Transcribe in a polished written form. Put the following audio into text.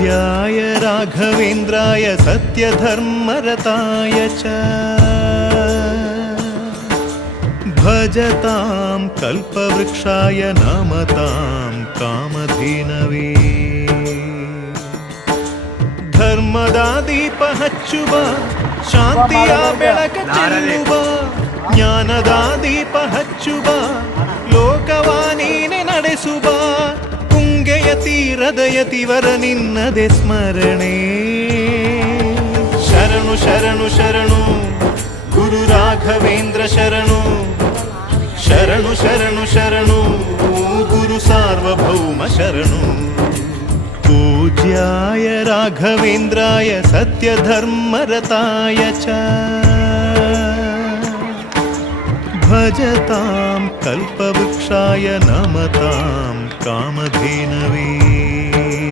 पूज्याय राघवेन्द्राय सत्यधर्मरताय च भजतां कल्पवृक्षाय नमतां कामधेनवे ಧರ್ಮದ ದೀಪ ಹಚ್ಚುವ ಶಾಂತಿಯ ಬೆಳಕ ಚೆಲ್ಲುವ ಜ್ಞಾನದ ದೀಪ ಹಚ್ಚುವ ಲೋಕವ ನೀನೆ ನಡೆಸುವ ತುಂಗೆಯ ತೀರದ ಯತಿವರ ನಿನ್ನದೆ ಸ್ಮರಣೆ ಶರಣು ಶರಣು ಶರಣು ಗುರು ರಾಘವೇಂದ್ರ ಶರಣು ಶರಣು ಶರಣು ಶರಣು ಗುರು ಸಾರ್ವಭೌಮ ಶರಣು पूज्याय राघवेन्द्राय सत्यधर्मरताय च भजतां कल्पवृक्षाय नमतां कामधेनवे